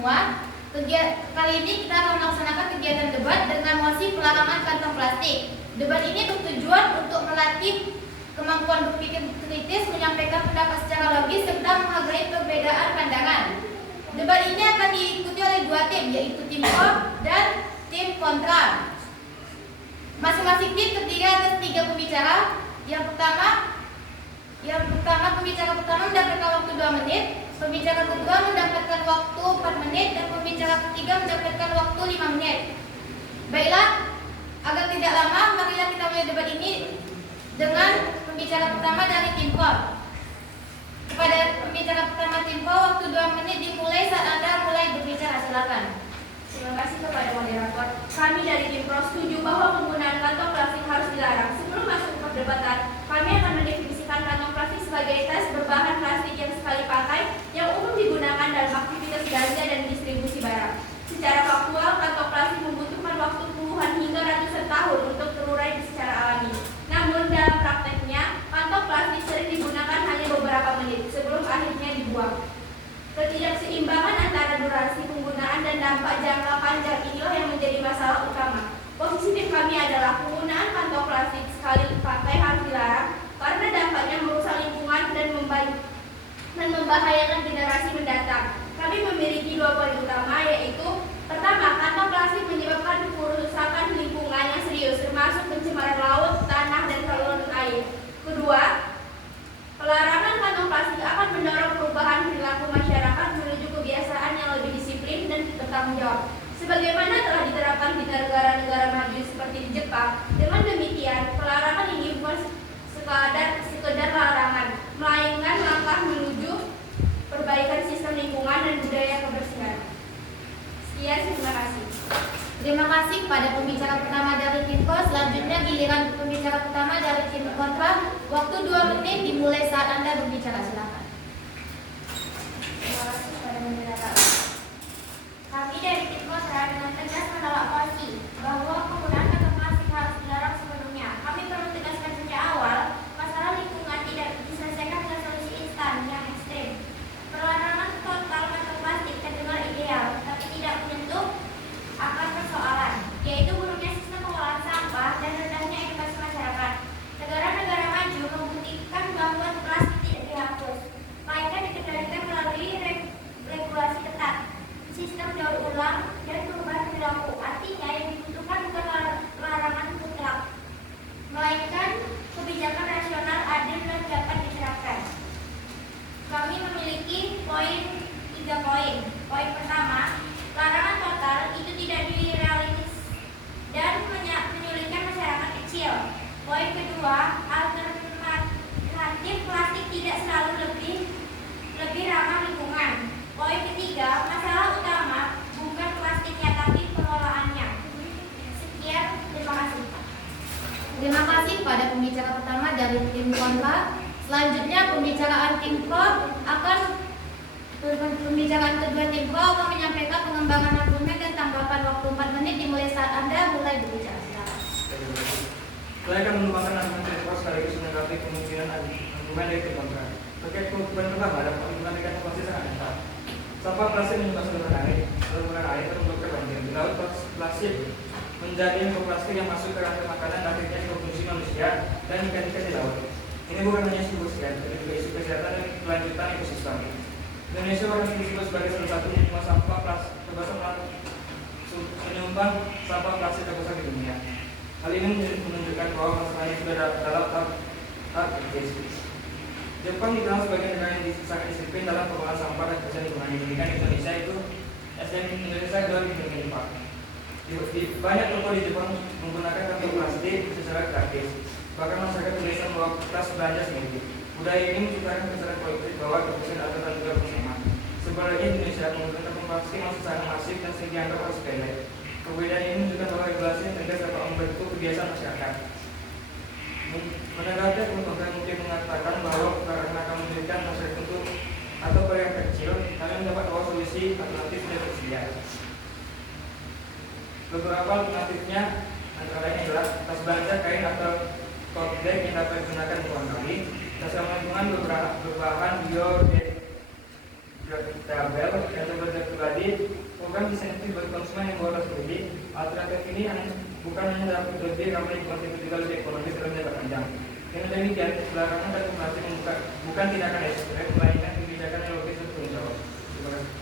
semua. Kali ini kita akan melaksanakan kegiatan debat dengan mosi pelarangan kantong plastik. Debat ini bertujuan untuk melatih kemampuan berpikir kritis, menyampaikan pendapat secara logis, serta menghargai perbedaan pandangan. Debat ini akan diikuti oleh dua tim, yaitu tim pro dan tim kontra. Masing-masing tim terdiri atas 3 pembicara. Yang pertama pembicara pertama mendapatkan waktu 2 menit, pembicara kedua mendapatkan waktu 4 menit, dan pembicara ketiga mendapatkan waktu 5 menit. Baiklah, agar tidak lama, marilah kita mulai debat ini dengan pembicara pertama dari tim pro. Kepada pembicara pertama tim pro, waktu 2 menit dimulai saat Anda mulai berbicara. Silakan. Terima kasih kepada moderator. Kami dari tim pro setuju bahwa penggunaan kantong plastik harus dilarang. Sebelum masuk ke perdebatan, kami akan mendefinisikan kantong plastik sebagai tas berbahan plastik yang sekali pakai yang umum digunakan dalam aktivitas belanja dan distribusi barang. Secara faktual, kantong plastik membutuhkan waktu puluhan hingga ratusan tahun untuk terurai secara alami. Namun dalam prakteknya, kantong plastik sering digunakan hanya beberapa menit sebelum akhirnya dibuang. Ketidakseimbangan antara durasi penggunaan dan dampak jangka panjang inilah yang menjadi masalah utama. Posisi tim kami adalah penggunaan kantong plastik sekali pakai harus dilarang karena dampaknya merusak lingkungan dan membahayakan generasi mendatang. Kami memiliki 2 poin utama, yaitu pertama, kantong plastik menyebabkan kerusakan lingkungan yang serius, termasuk pencemaran laut, tanah, dan saluran air. Kedua, pelarangan kantong plastik akan mendorong perubahan perilaku masyarakat menuju kebiasaan yang lebih disiplin dan bertanggung jawab. Sebagaimana telah diterapkan di negara-negara maju seperti di Jepang. Dengan demikian, pelarangan ini bukan sekedar larangan, melainkan langkah menuju perbaikan sistem lingkungan dan budaya kebersihan. Sekian, terima kasih. Terima kasih kepada pembicara pertama dari tim pro. Selanjutnya giliran pembicara pertama dari tim kontra. Waktu 2 menit dimulai saat Anda berbicara. Silakan. Terima kasih kepada moderator. Kami dari tim kontra dengan tegas menolak mosi bahwa penggunaan kantong plastik harus dilarang sepenuhnya. Kami perlu tegaskan sejak awal, masalah lingkungan tidak diselesaikan dengan solusi instan yang ekstrim. Pelarangan total kantong plastik terdengar ideal, tapi tidak menyentuh akar persoalan, yaitu buruknya sistem pengolahan sampah dan rendahnya edukasi masyarakat. Negara-negara maju membuktikan bahwa plastik tidak dihapus, melainkan dikendalikan melalui regulasi ketat, sistem daur ulang, dan perubahan perilaku. Artinya yang dibutuhkan bukan larangan mutlak, melainkan kebijakan rasional, adil, dan dapat diterapkan. Kami memiliki 3 poin. Poin pertama, larangan total itu tidak realistis dan menyulitkan masyarakat kecil. Poin kedua, alternatif plastik tidak selalu lebih ramah lingkungan. Poin ketiga, masalah utama bukan plastiknya tapi pengelolaannya. Sekian, terima kasih. Terima kasih kepada pembicara pertama dari tim kontra. Selanjutnya pembicaraan tim pro pembicaraan kedua tim pro akan menyampaikan pengembangan argumen dan tanggapan. Waktu 4 menit dimulai saat Anda mulai berbicara. Silakan. Saya akan mengembangkan argumen tim pro sekaligus menanggapi kemungkinan argumen dari tim kontra. Terkait poin pertama, dapat digunakan informasi sangat dasar. Sampah plastik menyumbang saluran air terbentuknya banjir. Di laut, plastik menjadi mikroplastik yang masuk ke rantai makanan dan akhirnya dikonsumsi manusia dan ikan-ikan di laut. Ini bukan hanya isu kesehatan, tapi juga isu kesehatan dan kelanjutan ekosistem. Indonesia bahkan disebut sebagai salah satu penyumbang sampah plastik terbesar di dunia. Hal ini menunjukkan bahwa masalah ini sudah dalam tahap kritis. Jepang dikenal sebagai negara yang sangat disiplin dalam pengolahan sampah dan kebersihan lingkungan. Dibandingkan Indonesia itu SDM Indonesia jauh lebih menyimpang. Banyak toko di Jepang menggunakan kantong plastik secara gratis. Bahkan masyarakat Indonesia membawa tas belanja sendiri. Budaya ini menciptakan kesadaran kolektif bahwa kebersihan adalah juga bersama. Sebenarnya Indonesia menggunakan kantong plastik masih sangat masif dan sering dianggap harus sepele. Perbedaan ini menunjukkan bahwa regulasi yang tegas dapat membentuk kebiasaan masyarakat. Menanggapi kemudian mungkin mengatakan bahwa karena akan memberikan masyarakat untuk atau yang kecil, kami mendapat bahwa solusi alternatif tidak tersedia. Beberapa alternatifnya antara lain adalah tas belanja kain atau tote bag yang dapat digunakan berulang kali, tas ramah lingkungan berbahan tabel yang terbaca pribadi, program insentif bagi konsumen yang boros kredit. Alternatif ini bukan hanya dapat lebih ramah lingkungan, tapi juga lebih ekonomis dalam jangka panjang. Dengan demikian, larangan dan inflasi bukan tindakan ekstrem, melainkan kebijakan yang logis untuk menjawab. Terima kasih.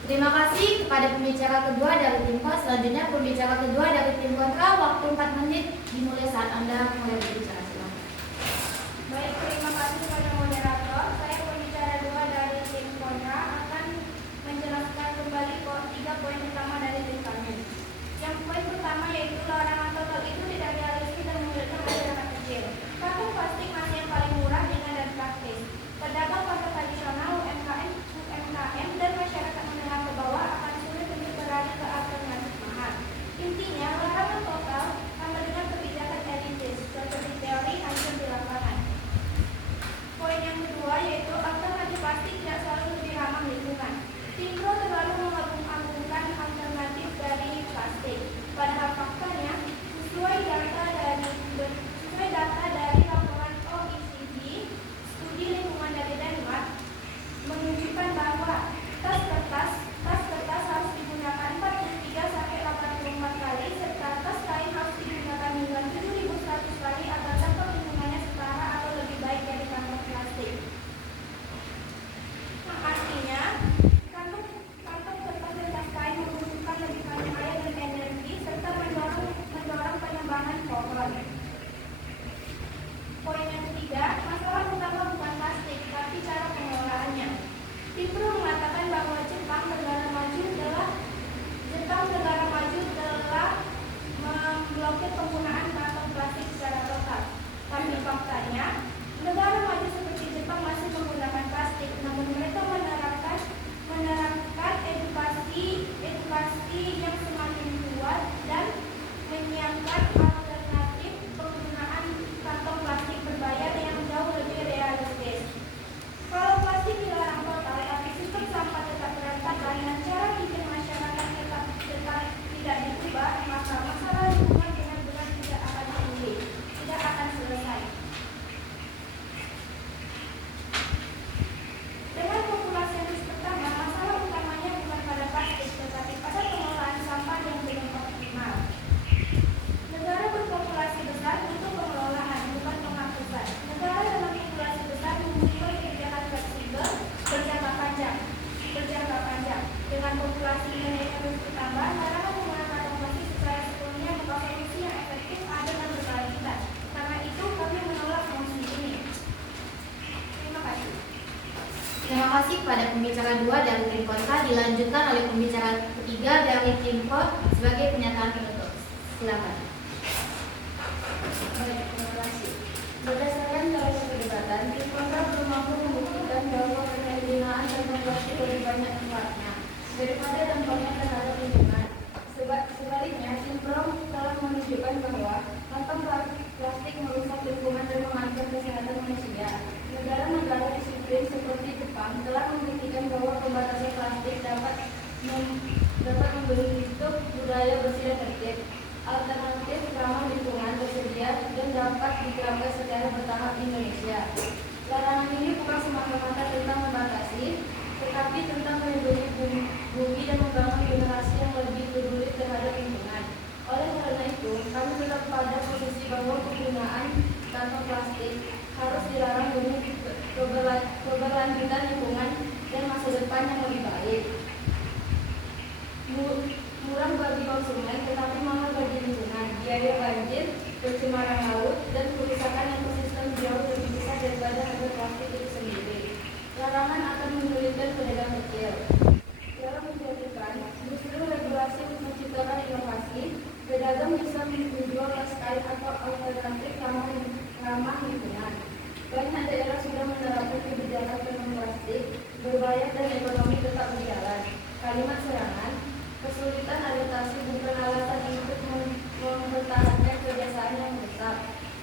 Terima kasih kepada pembicara kedua dari tim pro. Selanjutnya pembicara kedua dari tim kontra. Waktu 4 menit dimulai saat Anda mulai berbicara. Silakan. Baik, terima kasih kepada moderator. Saya pembicara dua dari tim kontra akan menjelaskan kembali 3 poin utama dari tim kami. Yang poin pertama yaitu larangan total itu tidak realistis dan menyulitkan masyarakat kecil. Kantong plastik masih yang paling murah, ringan dan praktis. Pedagang pasar tradisional, UMKM dan masyarakat menengah ke bawah akan sulit untuk beralih ke alternatif mahal. Intinya, larangan total sama dengan kebijakan elitis, seperti teori hancur di lapangan. Poin yang kedua yaitu alternatif plastik tidak selalu lebih ramah lingkungan. Tim Pro terlalu mengagung-agungkan alternatif dari plastik. Padahal faktanya, sesuai data dari laporan OECD, studi lingkungan dari Denmark menunjukkan bahwa tas kertas harus digunakan 43 sampai 84 kali, serta tas kain harus digunakan hingga 7.100 kali agar dampak lingkungannya setara atau lebih baik dari kantong plastik. Nah, artinya kantong kertas dan tas kain membutuhkan lebih banyak air dan energi serta mendorong penebangan pohon. Poin yang ketiga, masalah utama bukan plastik, tapi cara pengelolaannya. Tim Pro mengatakan bahwa Jepang negara maju telah memblokir penggunaan kantong plastik secara total. Tapi faktanya, negara maju seperti Jepang masih menggunakan plastik, namun mereka menerapkan edukasi yang semakin kuat dan menyiapkan alternatif penggunaan kantong plastik berbayar yang jauh lebih realistis. Kalau plastik dilarang total, tapi sistem sampah tetap berantakan dan cara pikir masyarakat tetap tidak diubah, maka masalah lingkungan benar-benar tidak akan selesai. Dengan populasi yang terus bertambah, masalah utamanya bukan pada plastik, tetapi pada pengelolaan sampah yang belum optimal. Negara berpopulasi besar butuh pengelolaan, bukan penghapusan. Negara dengan populasi besar membutuhkan kebijakan fleksibel berjangka panjang. Dengan populasi Indonesia terus bertambah, larangan penggunaan kantong plastik secara sepenuhnya bukan solusi yang efektif, adil dan berkelanjutan. Karena itu kami menolak mosi ini. Terima kasih. Terima kasih kepada pembicara dua dari tim kontra. Dilanjutkan oleh pembicara ketiga dari tim pro sebagai pernyataan penutup. Silakan. Baik, terima kasih. Berdasarkan dalam perdebatan, tim kontra belum mampu membuktikan bahwa penyalahgunaan kantong plastik lebih banyak manfaatnya daripada dampaknya terhadap lingkungan. Sebaliknya, tim pro telah menunjukkan bahwa kantong plastik merusak lingkungan dan mengancam kesehatan manusia. Negara-negara disiplin seperti Jepang telah membuktikan bahwa pembatasan plastik dapat membentuk budaya bersih dan tertib. Alternatif ramah lingkungan tersedia dan dapat diterapkan secara bertahap di Indonesia. Larangan ini bukan semata-mata tentang membatasi, tetapi tentang melindungi bumi dan membangun generasi yang lebih peduli terhadap lingkungan. Oleh karena itu, kami tetap pada posisi bahwa penggunaan kantong plastik harus dilarang demi keberlanjutan lingkungan dan masa depan yang lebih baik. Murah bagi konsumen, tetapi mahal bagi lingkungan. Biaya banjir, pencemaran laut, dan kerusakan ekosistem jauh lebih besar daripada harga plastik itu sendiri. Larangan akan menyulitkan pedagang kecil. Dalam menjadikan justru regulasi menciptakan inovasi, pedagang bisa menjual tas kain atau alternatif ramah lingkungan. Banyak daerah sudah menerapkan kebijakan kantong plastik berbayar dan ekonomi tetap berjalan. Kalimat serangan, kesulitan adaptasi bukan alasan untuk mempertahankan kebiasaan yang rusak.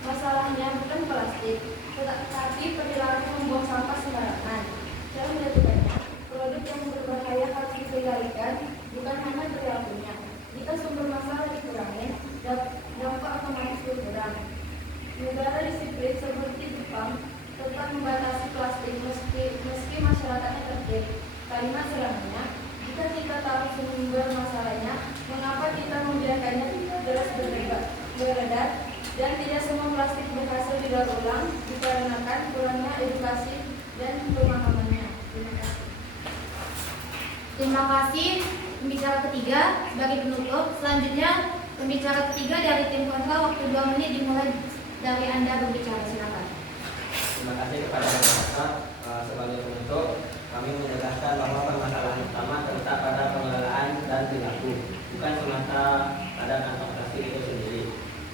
Masalahnya bukan plastik, tetapi perilaku membuang sampah sembarangan. Cara menjatuhkannya, produk yang berbahaya harus dikendalikan, bukan hanya perilakunya. Jika sumber masalah dikurangi, dampak otomatis berkurang. Negara disiplin seperti Jepang tetap membatasi plastik meski masyarakatnya kalimat selanjutnya, jika kita tahu sumber masalahnya, mengapa kita membiarkannya terus beredar dan tidak semua plastik berhasil didaur ulang dikarenakan kurangnya edukasi dan pemahamannya. Terima kasih. Terima kasih pembicara ketiga. Sebagai penutup, selanjutnya pembicara ketiga dari tim kontra, waktu 2 menit dimulai dari Anda berbicara. Silakan. Terima kasih kepada masyarakat. Sebagai penutup, kami menegaskan bahwa permasalahan utama terletak pada pengelolaan dan perilaku, bukan semata pada kantong plastik itu sendiri.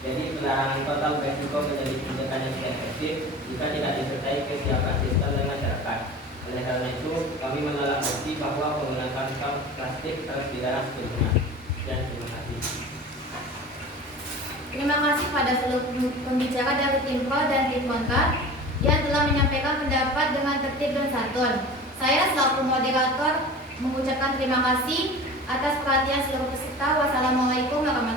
Jadi pelarangan total beresiko menjadi kebijakan yang tidak efektif jika tidak disertai kesiapan sistem dan masyarakat. Oleh karena itu, kami menolak opsi bahwa penggunaan kantong plastik harus dilarang sepenuhnya. Dan terima kasih. Terima kasih pada seluruh pembicara dari tim pro dan tim kontra yang telah menyampaikan pendapat dengan tertib dan santun. Saya selaku moderator mengucapkan terima kasih atas perhatian seluruh peserta. Wassalamualaikum warahmatullahi wabarakatuh.